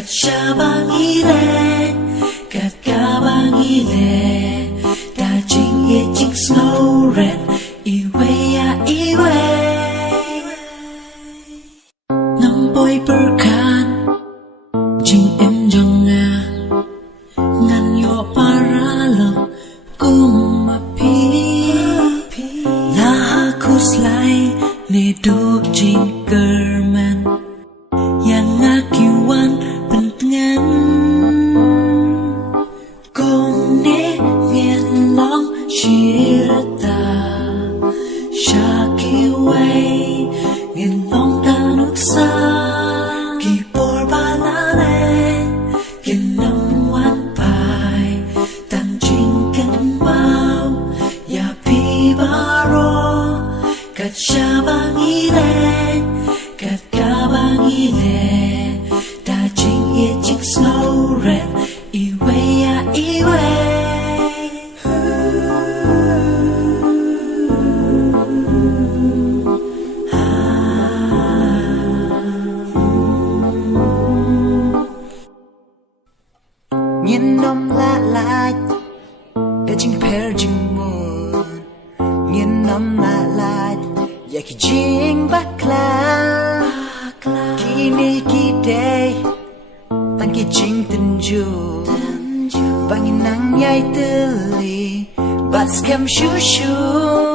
Katsyabangile, katkabangile, dajing yejing snow red, iwe ya iwe. Namboy berkan, jing em jonga, ngan yo paralam kumapi. Laha kuslay ne duk jing kerman, yang ngakiwan pentengan. Kong ne ngien long shirata, shaki way ngien long tanuksa. Kipor balale, kinam wan pai, tang jing ken mau, ya pi baro, katshabangile, katkabangile, dajing yejing snow red, iwe ya iwe. Nhìn nông lạ lại, cái chinh per chinh moon. Nhìn nông lạ lại, ya ki jing bakla. Kini kite, tan ki jing tenju. Bangin nang yai teli, bat scam shushu.